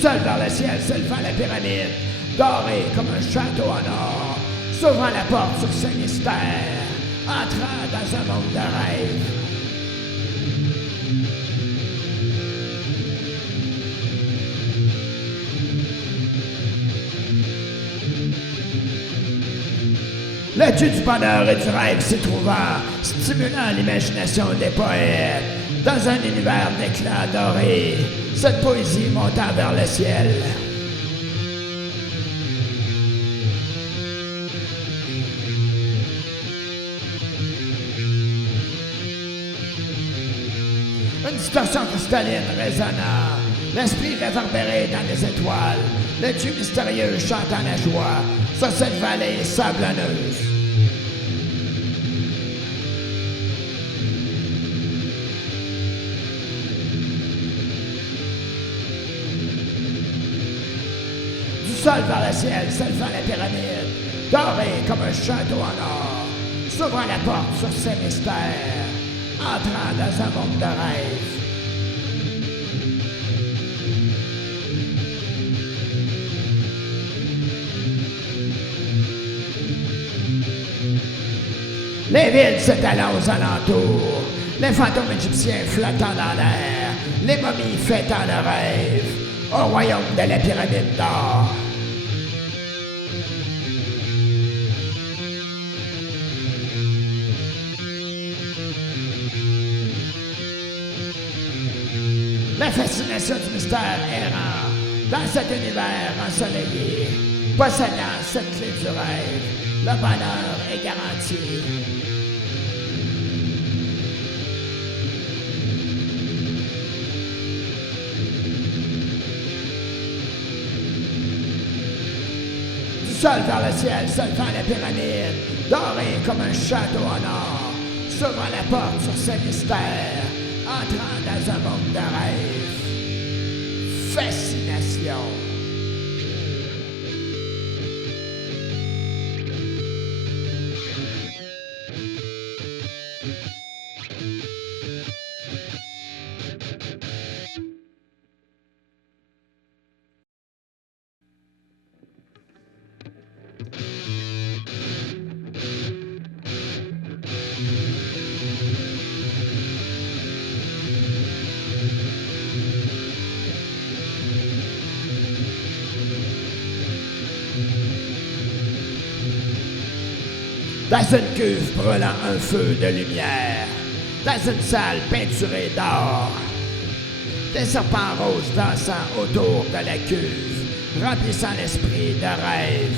seul vers le ciel s'élevant la pyramide, dorée comme un château en or, s'ouvrant la porte sur ses mystères, entrant dans un monde de rêve. Le dieu du bonheur et du rêve s'y trouvant, stimulant l'imagination des poètes, dans un univers d'éclat doré, cette poésie montant vers le ciel. Une distorsion cristalline résonna, l'esprit réverbéré dans les étoiles, le dieu mystérieux chantant la joie sur cette vallée sablonneuse. Du sol vers le ciel s'élevant la pyramide, dorée comme un château en or, s'ouvrant la porte sur ses mystères, entrant dans un monde de rêve. Les villes s'étalant aux alentours, les fantômes égyptiens flottant dans l'air, les momies fêtant le rêve, au royaume de la pyramide d'or. La fascination du mystère errant dans cet univers ensoleillé, possédant cette clé du rêve, le bonheur est garanti. Du sol vers le ciel s'élevant la pyramide, dorée comme un château en or, s'ouvrant la porte sur ses mystères, entrant dans un monde de rêve. Fascination. Dans une cuve brûlant un feu de lumière, dans une salle peinturée d'or, des serpents roses dansant autour de la cuve, remplissant l'esprit de rêve.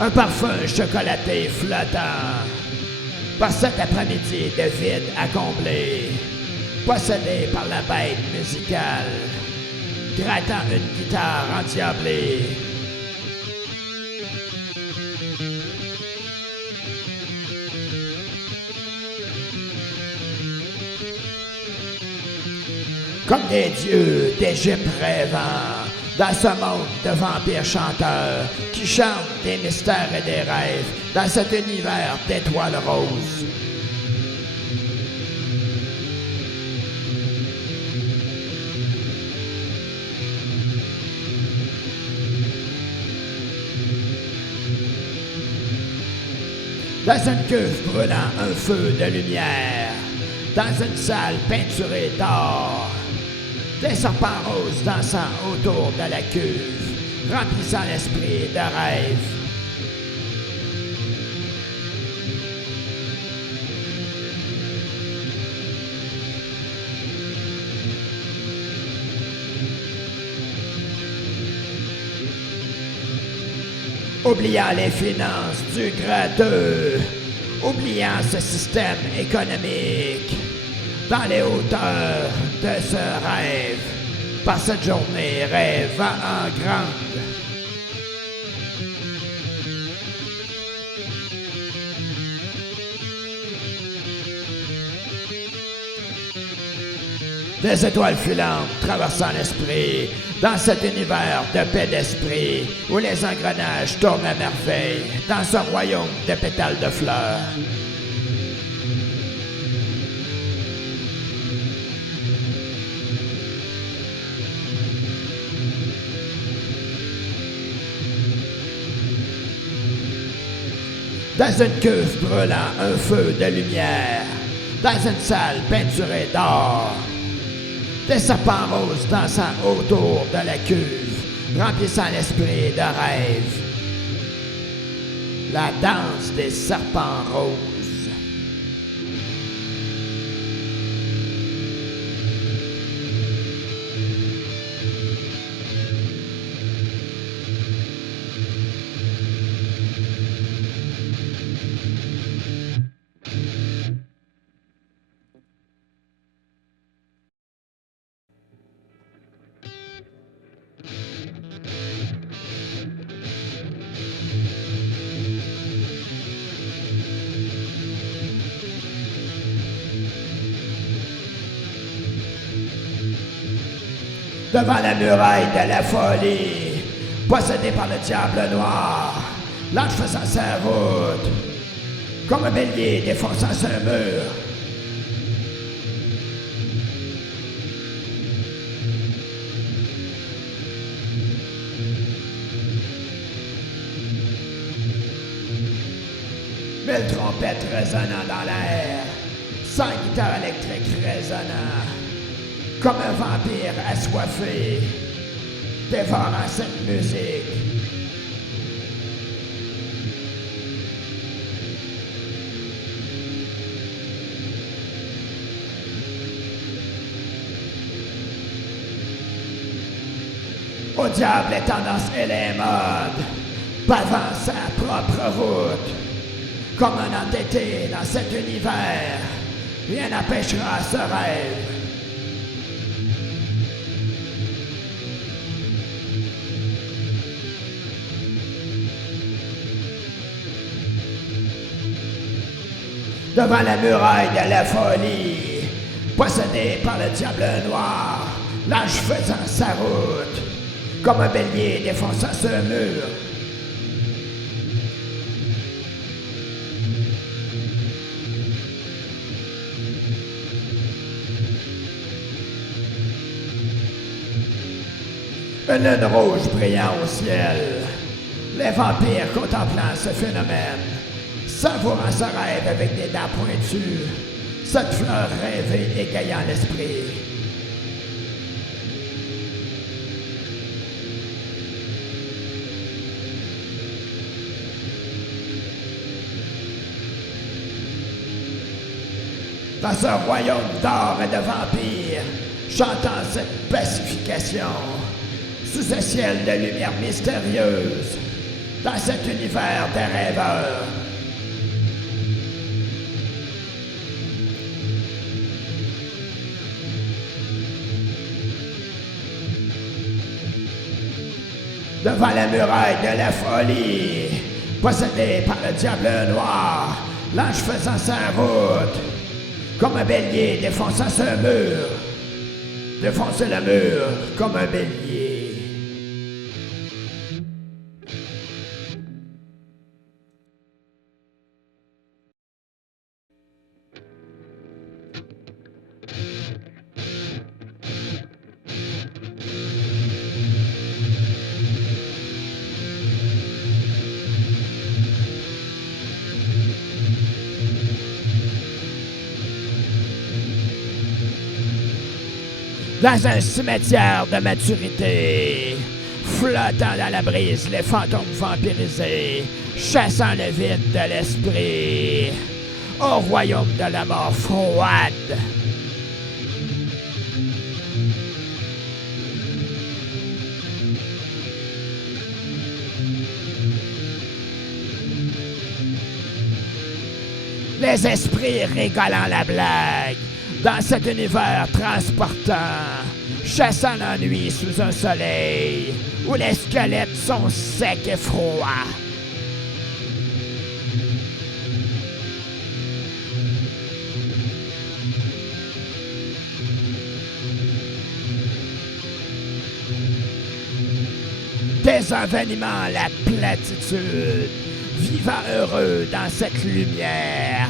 Un parfum chocolaté flottant. Par cet après-midi de vide à combler, possédé par la bête musicale, grattant une guitare endiablée. Comme des dieux d'Égypte rêvant, dans ce monde de vampires chanteurs qui chantent des mystères et des rêves dans cet univers d'étoiles roses. Dans une cuve brûlant un feu de lumière, dans une salle peinturée d'or, des serpents roses dansant autour de la cuve, remplissant l'esprit de rêve. Oubliant les finances du gratteux, oubliant ce système économique, dans les hauteurs de ce rêve, par cette journée rêvant en grande. Des étoiles filantes traversant l'esprit, dans cet univers de paix d'esprit, où les engrenages tournent à merveille, dans ce royaume de pétales de fleurs. Dans une cuve brûlant un feu de lumière, dans une salle peinturée d'or, des serpents roses dansant autour de la cuve, remplissant l'esprit de rêve. La danse des serpents roses. Devant la muraille de la folie, possédé par le diable noir, l'ange faisant sa route, comme un bélier défonçant ce mur. Mille trompettes résonnant dans l'air, 100 guitares électriques résonnant, comme un vampire assoiffé, dévorant cette musique. Au diable les tendances et les modes, pavant sa propre route. Comme un entêté dans cet univers, rien n'empêchera ce rêve. Devant la muraille de la folie, possédé par le diable noir, l'ange faisant sa route, comme un bélier défonçant ce mur. Une lune rouge brillant au ciel, les vampires contemplant ce phénomène, savourant ce rêve avec des dents pointues, cette fleur rêvée égayant l'esprit. Dans ce royaume d'or et de vampires, chantant cette pacification, sous un ciel de lumière mystérieuse, dans cet univers des rêveurs. Devant la muraille de la folie, possédé par le diable noir, l'ange faisant sa route, comme un bélier défonçant ce mur, défoncer le mur comme un bélier. Dans un cimetière de maturité, flottant dans la brise les fantômes vampirisés, chassant le vide de l'esprit, au royaume de la mort froide. Les esprits rigolant la blague, dans cet univers transportant, chassant l'ennui sous un soleil, où les squelettes sont secs et froids. désenvenimant la platitude, vivant heureux dans cette lumière,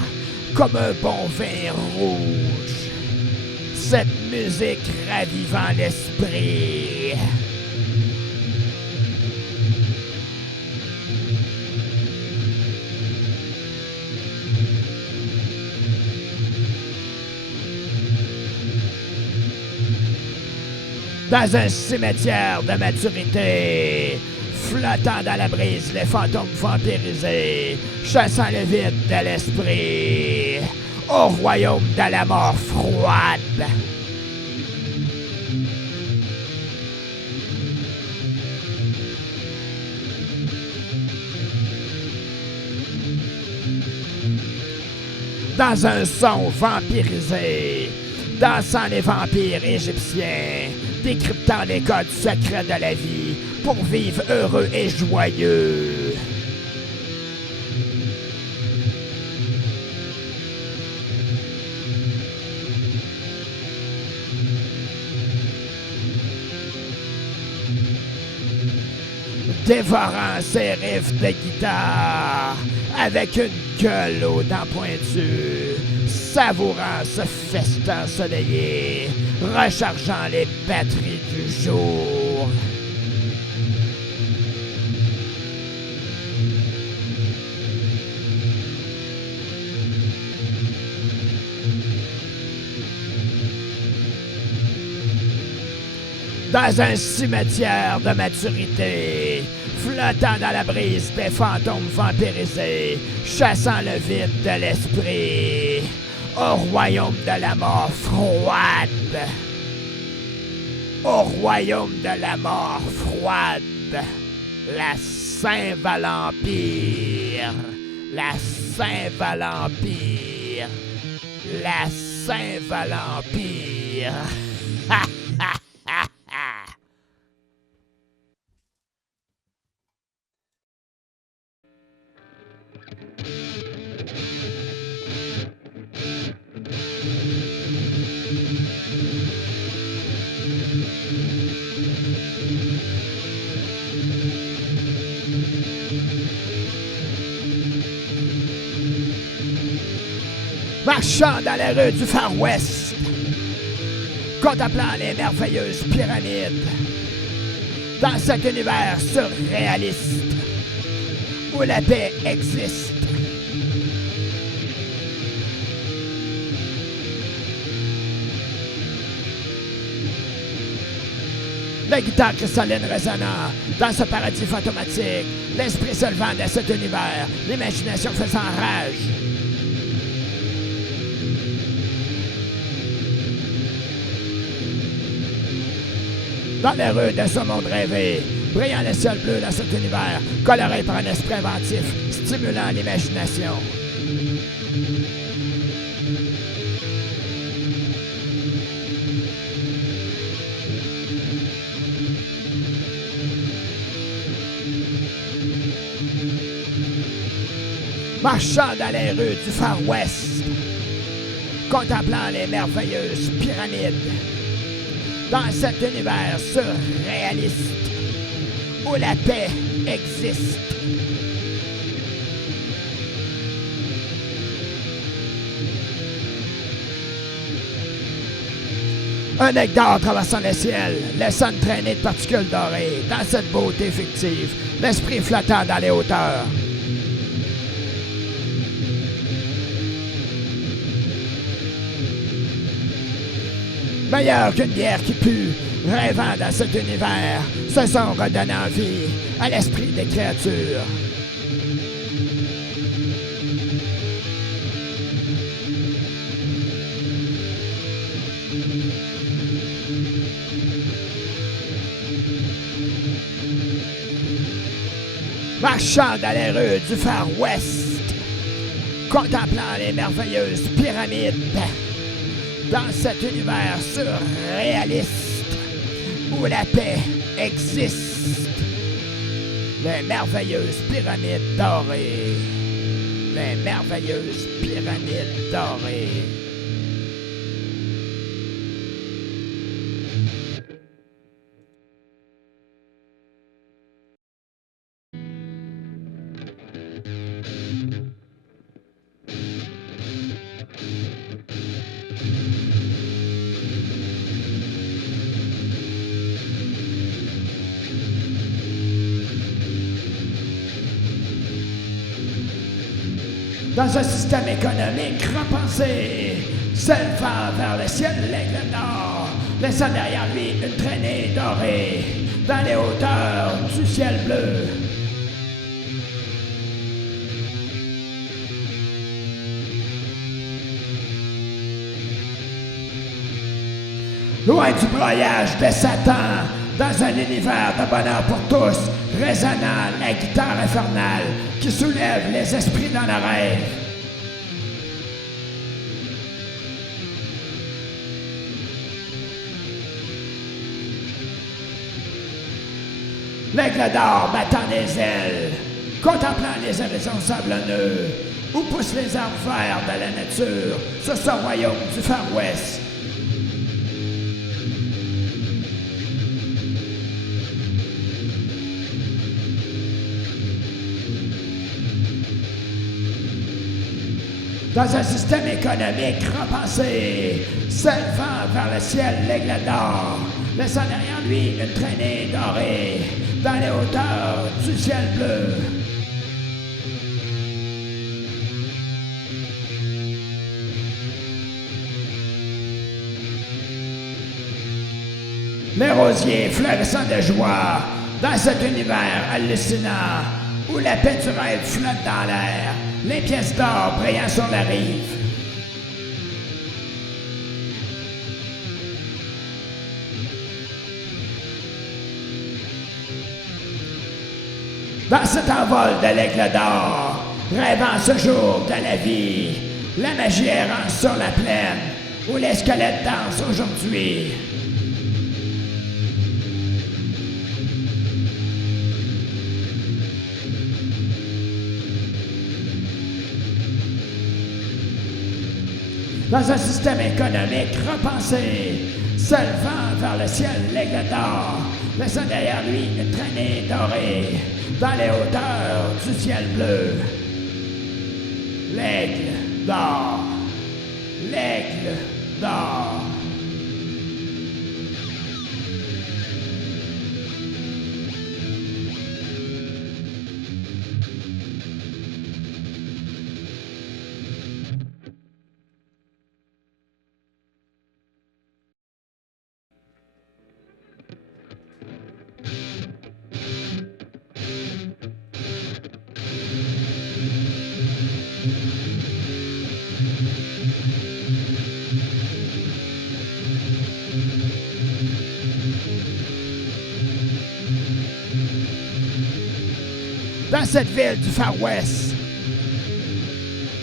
comme un bon vin rouge, cette musique ravivant l'esprit. Dans un cimetière de maturité, flottant dans la brise, les fantômes vampirisés, chassant le vide de l'esprit, au royaume de la mort froide. Dans un son vampirisé, dansant les vampires égyptiens, décryptant les codes secrets de la vie pour vivre heureux et joyeux. Dévorant ses riffs de guitare avec une gueule aux dents pointues, savourant ce festin ensoleillé, rechargeant les batteries du jour. Dans un cimetière de maturité, flottant dans la brise des fantômes vampirisés, chassant le vide de l'esprit, au royaume de la mort froide. Au royaume de la mort froide, la Saint-Valenpire, la Saint-Valenpire, la Saint-Valenpire. Ha ha ha ha! Marchant dans les rues du Far West, contemplant les merveilleuses pyramides, dans cet univers surréaliste où la paix existe. La guitare cristalline résonnant dans ce paradis fantomatique, l'esprit se levant de cet univers, l'imagination faisant rage. Dans les rues de ce monde rêvé, brillant le ciel bleu dans cet univers, coloré par un esprit inventif, stimulant l'imagination. Marchant dans les rues du Far West, contemplant les merveilleuses pyramides, dans cet univers surréaliste où la paix existe. Un aigle d'or traversant le ciel, laissant une traînée de particules dorées dans cette beauté fictive, l'esprit flottant dans les hauteurs. Meilleur qu'une bière qui pue, rêvant dans cet univers, ce son redonnant vie à l'esprit des créatures. Marchant dans les rues du Far West, contemplant les merveilleuses pyramides, dans cet univers surréaliste où la paix existe. Les merveilleuses pyramides dorées. Les merveilleuses pyramides dorées. Dans un système économique repensé, s'élevant vers le ciel l'aigle nord, laissant derrière lui une traînée dorée dans les hauteurs du ciel bleu. Loin du broyage de Satan, dans un univers de bonheur pour tous, résonnant la guitare infernale qui soulève les esprits dans le rêve. L'aigle d'or battant les ailes, contemplant les horizons sablonneux, où poussent les arbres verts de la nature sur ce royaume du Far West. Dans un système économique repensé, s'élevant vers le ciel l'aigle d'or, laissant derrière lui une traînée dorée dans les hauteurs du ciel bleu. Les rosiers fleurissant de joie dans cet univers hallucinant où la paix du rêve flotte dans l'air, les pièces d'or brillant sur la rive. Dans cet envol de l'aigle d'or, rêvant ce jour de la vie, la magie errante sur la plaine où les squelettes dansent aujourd'hui. Dans un système économique repensé, s'élevant vers le ciel l'aigle d'or, laissant derrière lui une traînée dorée dans les hauteurs du ciel bleu. L'aigle d'or, l'aigle d'or. Dans cette ville du Far West,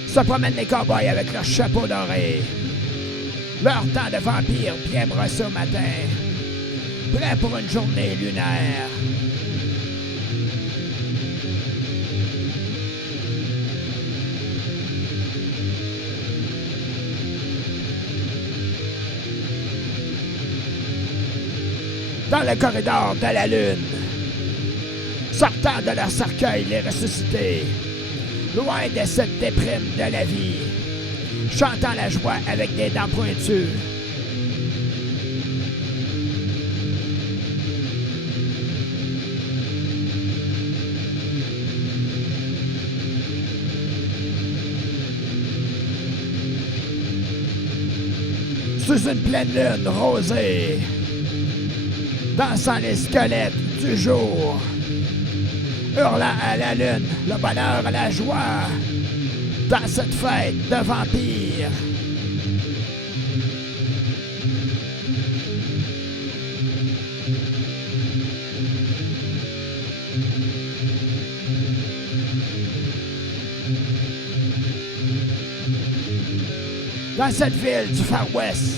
se promènent les cow-boys avec leurs chapeaux dorés, leur temps de vampire bien brossé au matin, prêts pour une journée lunaire. Dans le corridor de la lune, sortant de leur cercueil les ressuscités, loin de cette déprime de la vie, chantant la joie avec des dents pointues. Sous une pleine lune rosée, dansant les squelettes du jour, hurlant à la lune, le bonheur et la joie, dans cette fête de vampires. Dans cette ville du Far West,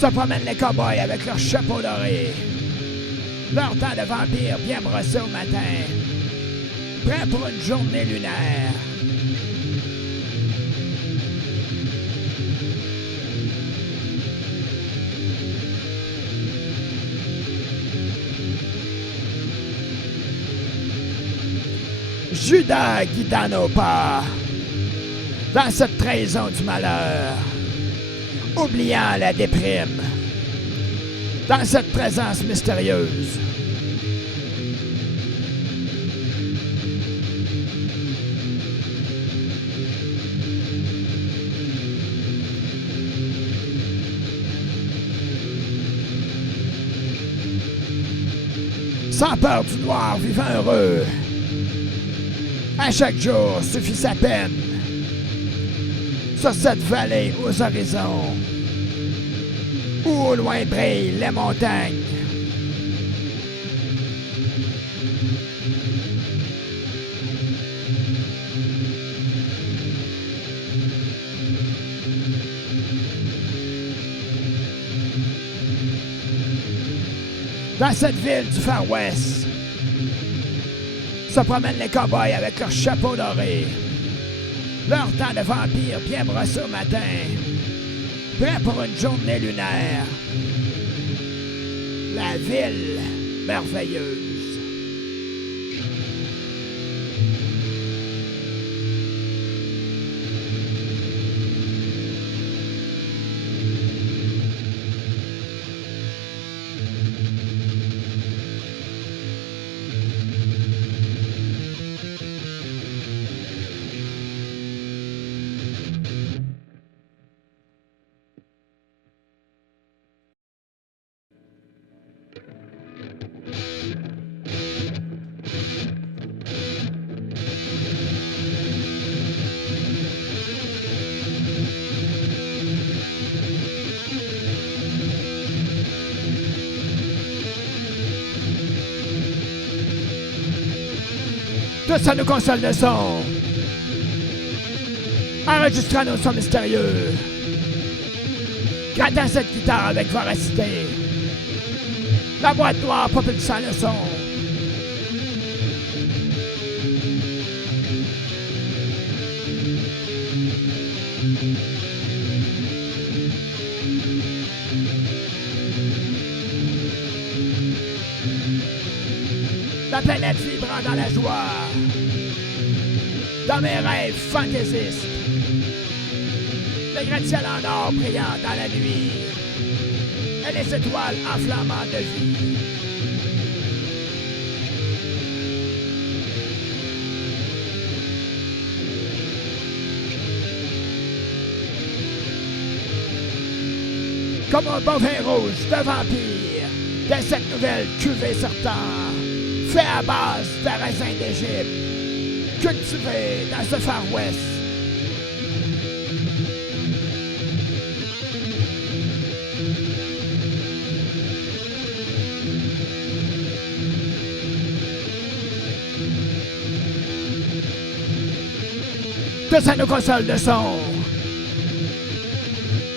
se promènent les cow-boys avec leurs chapeaux dorés, leur temps de vampire bien brossé au matin, prêts pour une journée lunaire. Judas guidant nos pas dans cette trahison du malheur, oubliant la déprime, dans cette présence mystérieuse. sans peur du noir, vivant heureux. À chaque jour suffit sa peine. Sur cette vallée aux horizons, où au loin brillent les montagnes. Dans cette ville du Far West, se promènent les cow-boys avec leurs chapeaux dorés, leur temps de vampire bien brossé au matin, prêt pour une journée lunaire. La ville merveilleuse. Tout ça nous console de son. Enregistrant nos sons mystérieux. Grattant cette guitare avec voracité. La boîte noire propulsant le son. La planète vibrant dans la joie. Dans mes rêves fantaisistes. Le gratte-ciel en or brillant dans la nuit. Et les étoiles enflammant de vie. Comme un bon vin rouge de vampire, de cette nouvelle cuvée sortant, fait à base de raisins d'Égypte, cultivé dans ce Far West. Tout ça nous console de son.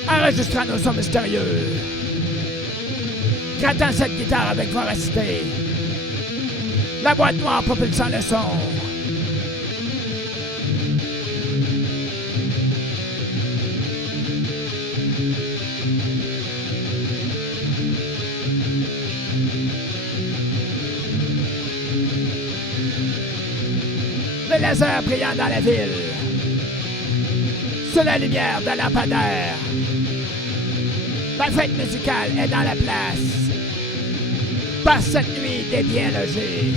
Enregistrant nos sons mystérieux. Grattant cette guitare avec voracité. La boîte noire propulsant le son. Le laser brillant dans la ville. Sous la lumière de lampadaire. La fête musicale est dans la place. Passe cette nuit des bien logés.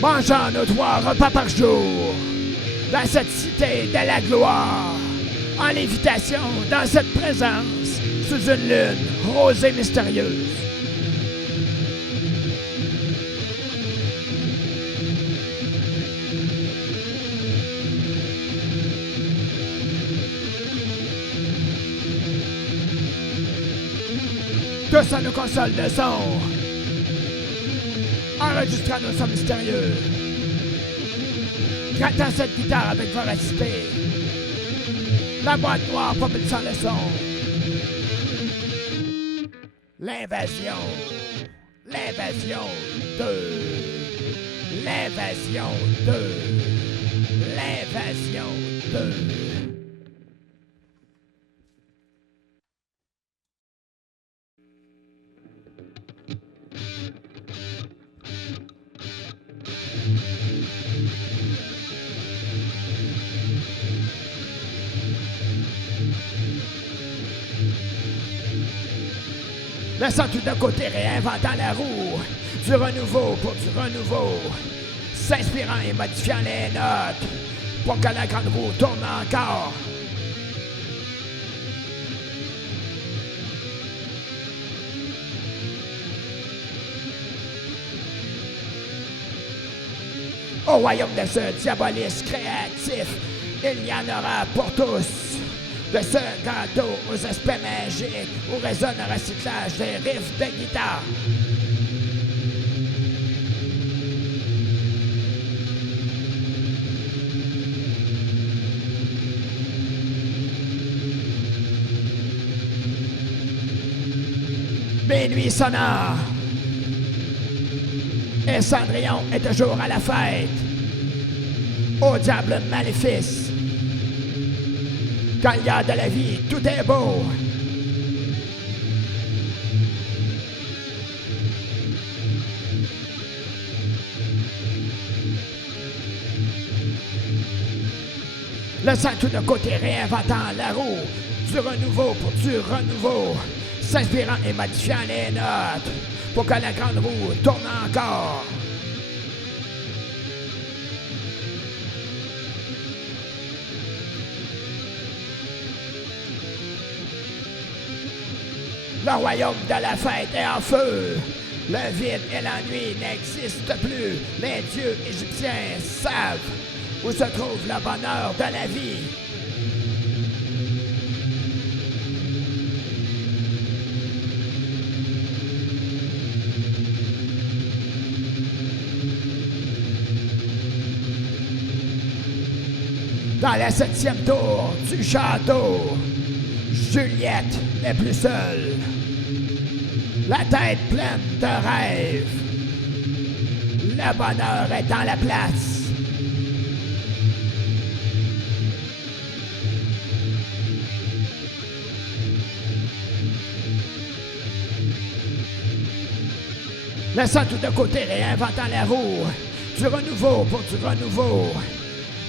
Mangeant nos 3 repas par jour. Dans cette cité de la gloire. En lévitation dans cette présence. Sous une lune rosée mystérieuse. Tout ça nous console de son. Enregistrant nos sons mystérieux. Grattant cette guitare avec voracité. La boîte noire propulsant le son. L'invasion. L'invasion 2. L'invasion 2. L'invasion 2. Laissant tout d'un côté, réinventant la roue. Du renouveau pour du renouveau. s'inspirant et modifiant les notes pour que la grande roue tourne encore. Au royaume de ce diabolisme créatif, il y en aura pour tous. De ce gâteau aux aspects magiques, où résonne le recyclage des riffs de guitare. Minuit sonore. Et Cendrillon est toujours à la fête. Au diable maléfice. Quand il y a de la vie, tout est beau. Laissant tout de côté, réinventant la roue. Du renouveau pour du renouveau. S'inspirant et modifiant les notes pour que la grande roue tourne encore. Le royaume de la fête est en feu. Le vide et l'ennui n'existent plus. Les dieux égyptiens savent où se trouve le bonheur de la vie. Dans le 7e tour du château, Juliette n'est plus seule. La tête pleine de rêves. Le bonheur est dans la place. Laissant tout de côté, réinventant la roue. Du renouveau pour du renouveau.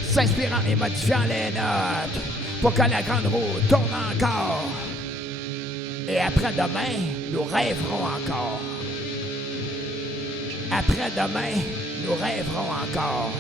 S'inspirant et modifiant les notes pour que la grande roue tourne encore. Et après-demain, nous rêverons encore. Après-demain, nous rêverons encore.